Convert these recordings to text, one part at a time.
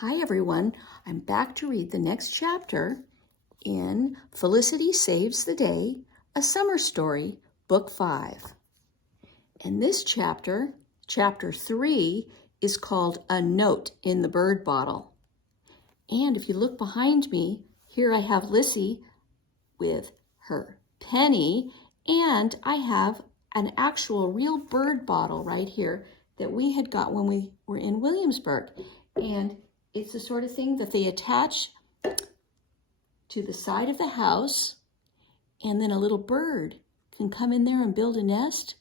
Hi everyone, I'm back to read the next chapter in Felicity Saves the Day, a Summer Story, Book 5. And this chapter, chapter 3, is called A Note in the Bird Bottle. And if you look behind me, here I have Lissy with her penny, and I have an actual real bird bottle right here that we had got when we were in Williamsburg. And it's the sort of thing that they attach to the side of the house, and then a little bird can come in there and build a nest,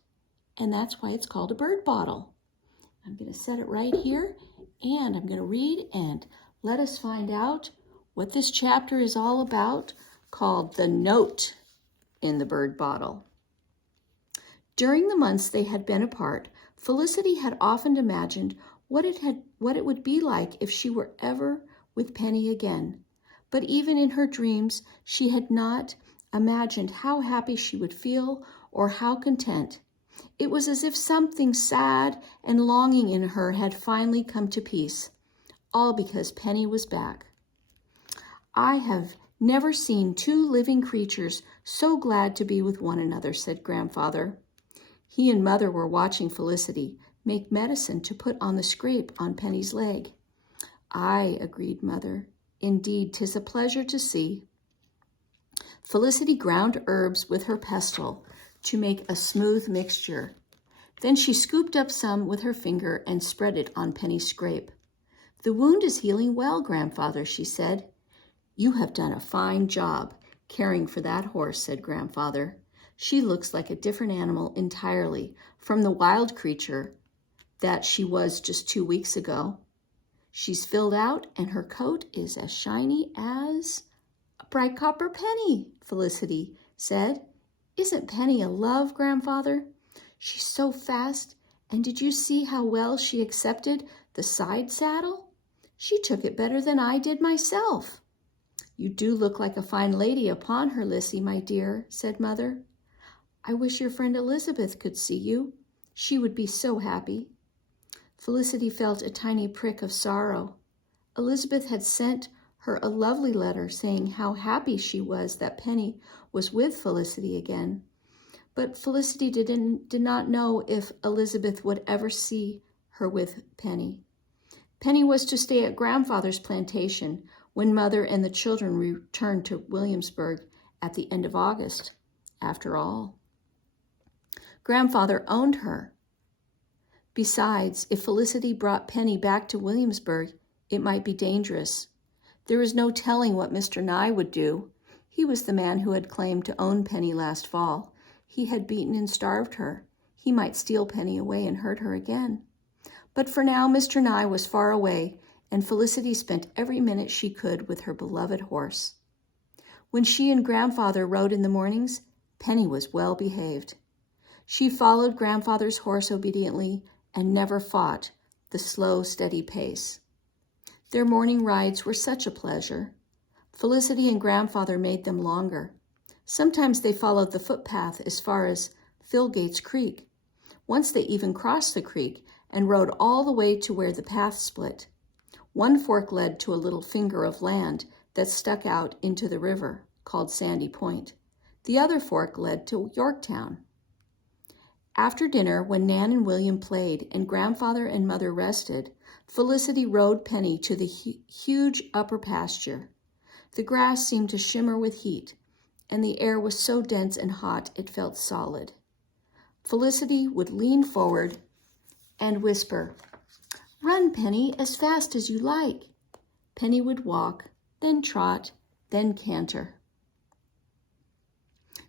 and that's why it's called a bird bottle. I'm going to set it right here, and I'm going to read and let us find out what this chapter is all about, called The Note in the Bird Bottle. During the months they had been apart, Felicity had often imagined what it would be like if she were ever with Penny again. But even in her dreams, she had not imagined how happy she would feel or how content. It was as if something sad and longing in her had finally come to peace, all because Penny was back. "I have never seen two living creatures so glad to be with one another," said Grandfather. He and Mother were watching Felicity make medicine to put on the scrape on Penny's leg. "Aye," agreed Mother. "Indeed, 'tis a pleasure to see." Felicity ground herbs with her pestle to make a smooth mixture. Then she scooped up some with her finger and spread it on Penny's scrape. "The wound is healing well, Grandfather," she said. "You have done a fine job caring for that horse," said Grandfather. "She looks like a different animal entirely from the wild creature that she was just 2 weeks ago. She's filled out and her coat is as shiny as a bright copper penny," Felicity said. "Isn't Penny a love, Grandfather? She's so fast, and did you see how well she accepted the side saddle? She took it better than I did myself." "You do look like a fine lady upon her, Lissy, my dear," said Mother. "I wish your friend Elizabeth could see you. She would be so happy." Felicity felt a tiny prick of sorrow. Elizabeth had sent her a lovely letter saying how happy she was that Penny was with Felicity again. But Felicity did not know if Elizabeth would ever see her with Penny. Penny was to stay at Grandfather's plantation when Mother and the children returned to Williamsburg at the end of August. After all, Grandfather owned her. Besides, if Felicity brought Penny back to Williamsburg, it might be dangerous. There was no telling what Mr. Nye would do. He was the man who had claimed to own Penny last fall. He had beaten and starved her. He might steal Penny away and hurt her again. But for now, Mr. Nye was far away, and Felicity spent every minute she could with her beloved horse. When she and Grandfather rode in the mornings, Penny was well behaved. She followed Grandfather's horse obediently and never fought the slow, steady pace. Their morning rides were such a pleasure. Felicity and Grandfather made them longer. Sometimes they followed the footpath as far as Philgate's Creek. Once they even crossed the creek and rode all the way to where the path split. One fork led to a little finger of land that stuck out into the river, called Sandy Point. The other fork led to Yorktown. After dinner, when Nan and William played and Grandfather and Mother rested, Felicity rode Penny to the huge upper pasture. The grass seemed to shimmer with heat, and the air was so dense and hot it felt solid. Felicity would lean forward and whisper, "Run, Penny, as fast as you like." Penny would walk, then trot, then canter.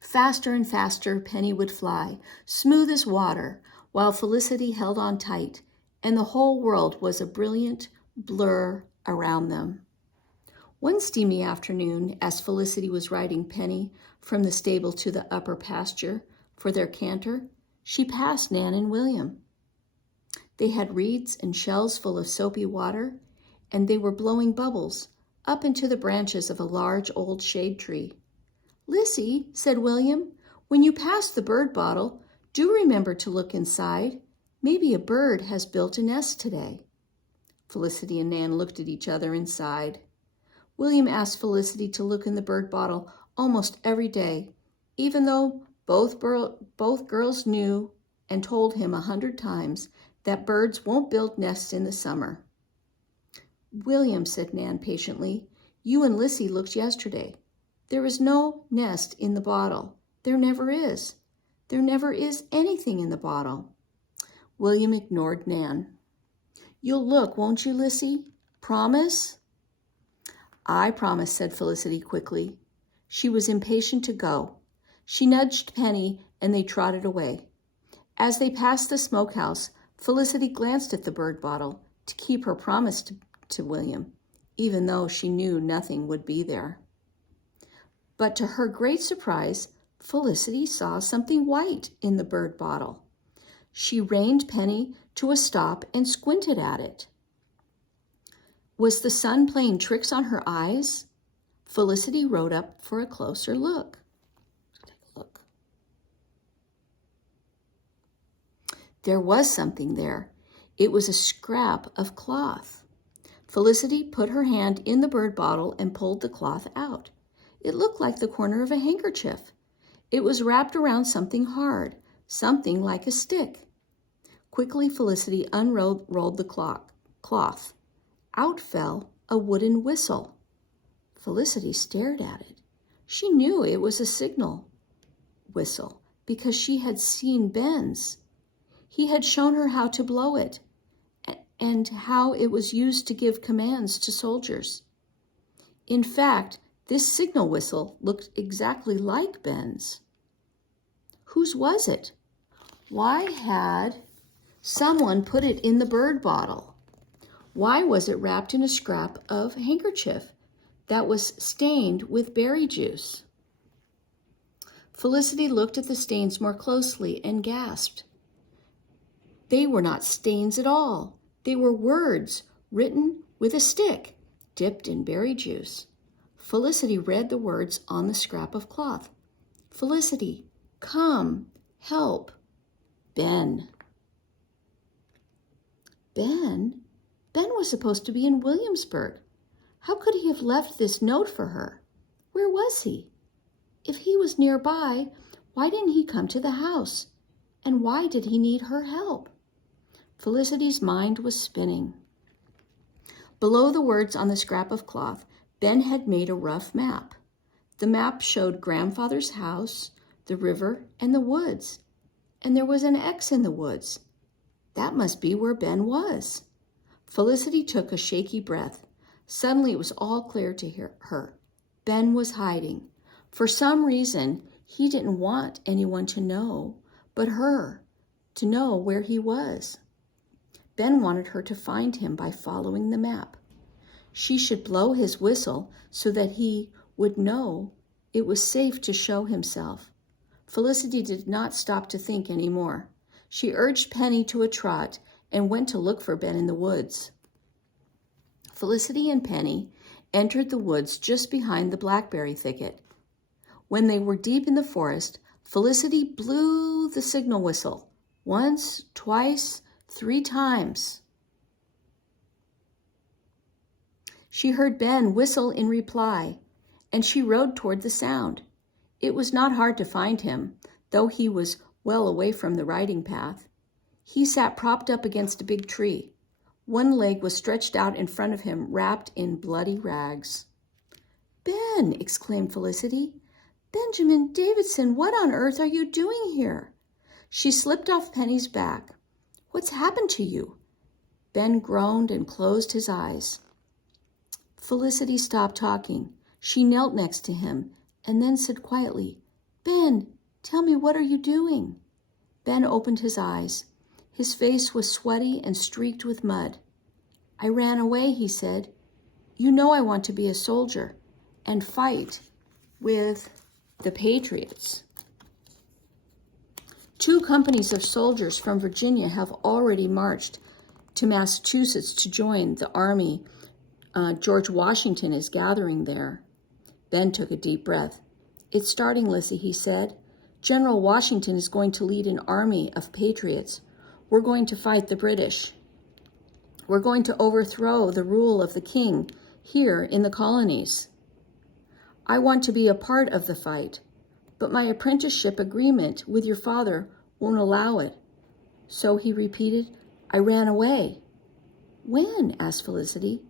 Faster and faster Penny would fly, smooth as water, while Felicity held on tight, and the whole world was a brilliant blur around them. One steamy afternoon, as Felicity was riding Penny from the stable to the upper pasture for their canter, she passed Nan and William. They had reeds and shells full of soapy water, and they were blowing bubbles up into the branches of a large old shade tree. "Lissy," said William, "when you pass the bird bottle, do remember to look inside. Maybe a bird has built a nest today." Felicity and Nan looked at each other and sighed. William asked Felicity to look in the bird bottle almost every day, even though both girls knew and told him 100 times that birds won't build nests in the summer. William, said Nan patiently, you and Lissy looked yesterday. There is no nest in the bottle. There never is. There never is anything in the bottle. William ignored Nan. You'll look, won't you, Lissy? Promise? I promise, said Felicity quickly. She was impatient to go. She nudged Penny, and they trotted away. As they passed the smokehouse, Felicity glanced at the bird bottle to keep her promise to William, even though she knew nothing would be there. But to her great surprise, Felicity saw something white in the bird bottle. She reined Penny to a stop and squinted at it. Was the sun playing tricks on her eyes? Felicity rode up for a closer look. There was something there. It was a scrap of cloth. Felicity put her hand in the bird bottle and pulled the cloth out. It looked like the corner of a handkerchief. It was wrapped around something hard, something like a stick. Quickly, Felicity unrolled the cloth. Out fell a wooden whistle. Felicity stared at it. She knew it was a signal whistle because she had seen Ben's. He had shown her how to blow it and how it was used to give commands to soldiers. In fact, this signal whistle looked exactly like Ben's. Whose was it? Why had someone put it in the bird bottle? Why was it wrapped in a scrap of handkerchief that was stained with berry juice? Felicity looked at the stains more closely and gasped. They were not stains at all. They were words written with a stick, dipped in berry juice. Felicity read the words on the scrap of cloth. Felicity, come, help, Ben. Ben? Ben was supposed to be in Williamsburg. How could he have left this note for her? Where was he? If he was nearby, why didn't he come to the house? And why did he need her help? Felicity's mind was spinning. Below the words on the scrap of cloth, Ben had made a rough map. The map showed grandfather's house, the river, and the woods. And there was an X in the woods. That must be where Ben was. Felicity took a shaky breath. Suddenly it was all clear to her. Ben was hiding. For some reason, he didn't want anyone to know but her, to know where he was. Ben wanted her to find him by following the map. She should blow his whistle so that he would know it was safe to show himself. Felicity did not stop to think anymore. She urged Penny to a trot and went to look for Ben in the woods. Felicity and Penny entered the woods just behind the blackberry thicket. When they were deep in the forest, Felicity blew the signal whistle. Once, twice, 3 times. She heard Ben whistle in reply, and she rode toward the sound. It was not hard to find him, though he was well away from the riding path. He sat propped up against a big tree. One leg was stretched out in front of him, wrapped in bloody rags. "Ben!" exclaimed Felicity. "Benjamin Davidson, what on earth are you doing here?" She slipped off Penny's back. "What's happened to you?" Ben groaned and closed his eyes. Felicity stopped talking. She knelt next to him and then said quietly, "Ben, tell me, what are you doing?" Ben opened his eyes. His face was sweaty and streaked with mud. "I ran away," he said. "You know I want to be a soldier and fight with the Patriots. 2 companies of soldiers from Virginia have already marched to Massachusetts to join the army. George Washington is gathering there." Ben took a deep breath. "It's starting, Lissy," he said. "General Washington is going to lead an army of patriots. We're going to fight the British." We're going to overthrow the rule of the king here in the colonies. I want to be a part of the fight, but my apprenticeship agreement with your father won't allow it. So he repeated, I ran away. When? Asked Felicity.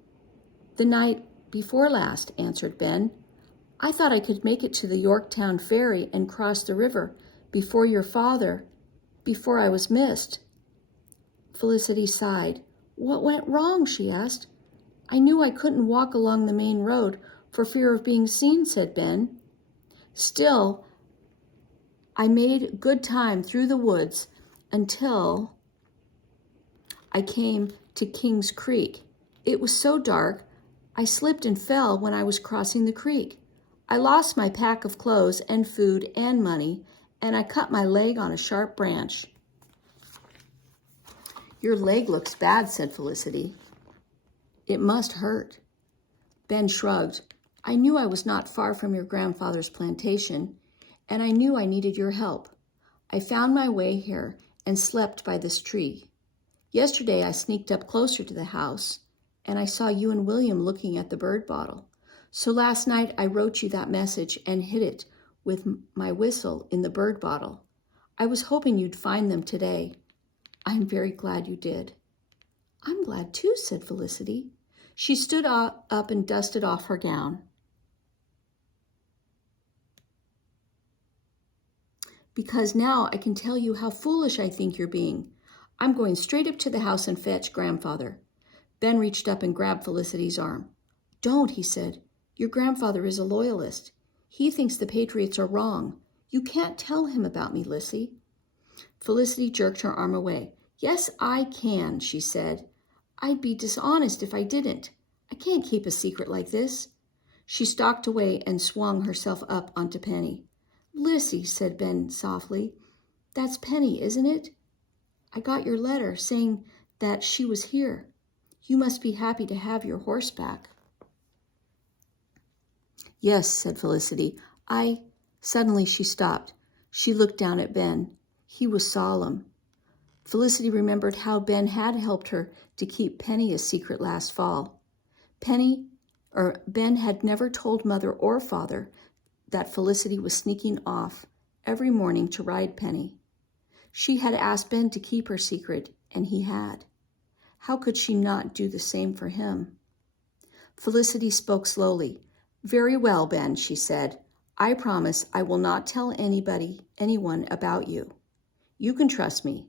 The night before last, answered Ben. I thought I could make it to the Yorktown ferry and cross the river before I was missed. Felicity sighed. What went wrong? She asked. I knew I couldn't walk along the main road for fear of being seen, said Ben. Still, I made good time through the woods until I came to King's Creek. It was so dark, I slipped and fell when I was crossing the creek. I lost my pack of clothes and food and money, and I cut my leg on a sharp branch. Your leg looks bad, said Felicity. It must hurt. Ben shrugged. I knew I was not far from your grandfather's plantation, and I knew I needed your help. I found my way here and slept by this tree. Yesterday I sneaked up closer to the house, and I saw you and William looking at the bird bottle. So last night I wrote you that message and hid it with my whistle in the bird bottle. I was hoping you'd find them today. I'm very glad you did. I'm glad too, said Felicity. She stood up and dusted off her gown. Because now I can tell you how foolish I think you're being. I'm going straight up to the house and fetch Grandfather. Ben reached up and grabbed Felicity's arm. Don't, he said. Your grandfather is a loyalist. He thinks the Patriots are wrong. You can't tell him about me, Lissy. Felicity jerked her arm away. Yes, I can, she said. I'd be dishonest if I didn't. I can't keep a secret like this. She stalked away and swung herself up onto Penny. Lissy, said Ben softly, that's Penny, isn't it? I got your letter saying that she was here. You must be happy to have your horse back. Yes, said Felicity. Suddenly she stopped. She looked down at Ben. He was solemn. Felicity remembered how Ben had helped her to keep Penny a secret last fall. Ben had never told Mother or Father that Felicity was sneaking off every morning to ride Penny. She had asked Ben to keep her secret, and he had. How could she not do the same for him? Felicity spoke slowly. Very well, Ben, she said. I promise I will not tell anyone about you. You can trust me.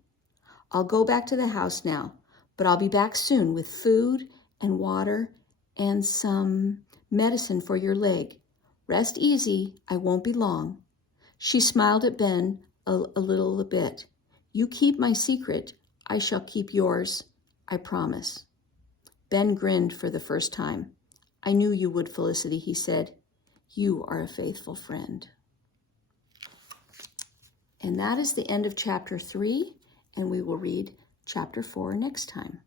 I'll go back to the house now, but I'll be back soon with food and water and some medicine for your leg. Rest easy, I won't be long. She smiled at Ben a little bit. You keep my secret, I shall keep yours, I promise. Ben grinned for the first time. I knew you would, Felicity, he said. You are a faithful friend. And that is the end of chapter 3, and we will read chapter 4 next time.